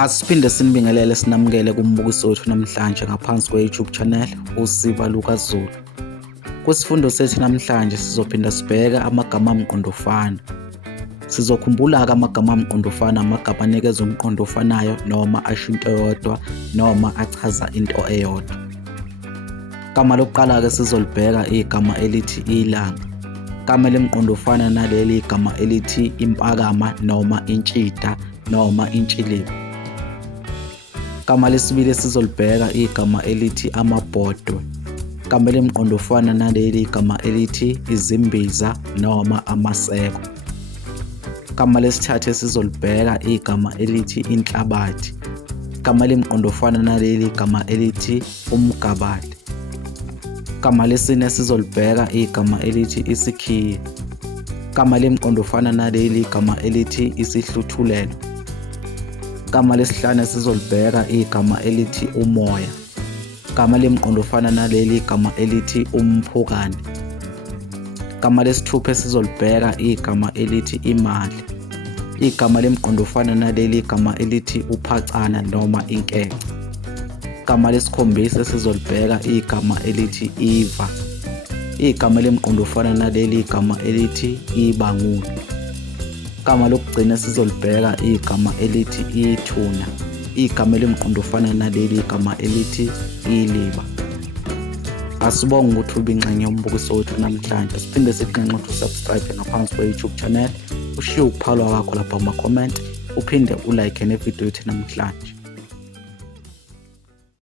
Asiphinde sinibingelele sinamukele kumbukiso wethu namhlanje ngaphansi kwe-YouTube channel uSiba LukaZulu. Kwisifundo sethu namhlanje sizophinda sibheke amagama amqondofana. Sizokhumbula-ke amagama amqondofana amagama anikeza umqondo ofanayo noma asho into eyodwa noma achaza into eyodwa. Igama lokuqala-ke sizolibheka igama elithi ilanga. Igama lemqondofana naleli igama elithi impakama noma intshida noma intshiliba. Igama lesibili sizolibheka igama elithi amabhodwe. Igama lemqondofana naleli igama elithi izimbiza noma amaseko. Igama lesithathu sizolibheka igama elithi inhlabathi. Igama lemqondofana naleli igama elithi umgabade. Igama lesine sizolibheka igama elithi isikhiye. Igama lemqondofana naleli igama elithi isihluthulelo. Igama lesihlanu sizolibheka igama elithi umoya. Igama lemqondofana naleli igama elithi umphukane. Igama lesithupha sizolibheka igama elithi imali. Igama lemqondofana naleli igama elithi uphacana noma inkece. Igama lesikhombisa sizolibheka igama elithi iva. Igama lemqondofana naleli igama elithi ibanguli. Igama lokugcina sizolibheka igama elithi ithuna. Igama lemqondofana naleli igama elithi iliba. Asibonge ukuthi ube ingxenye yombukiso wethu namhlanje. Siphinde siqinqe ukuthi usubscribe ngaphansi kwe-YouTube channel. Ushiye ukuphalwa kwakho lapha kuma-comment. Uphinde ulike nevidiyo yethu namhlanje.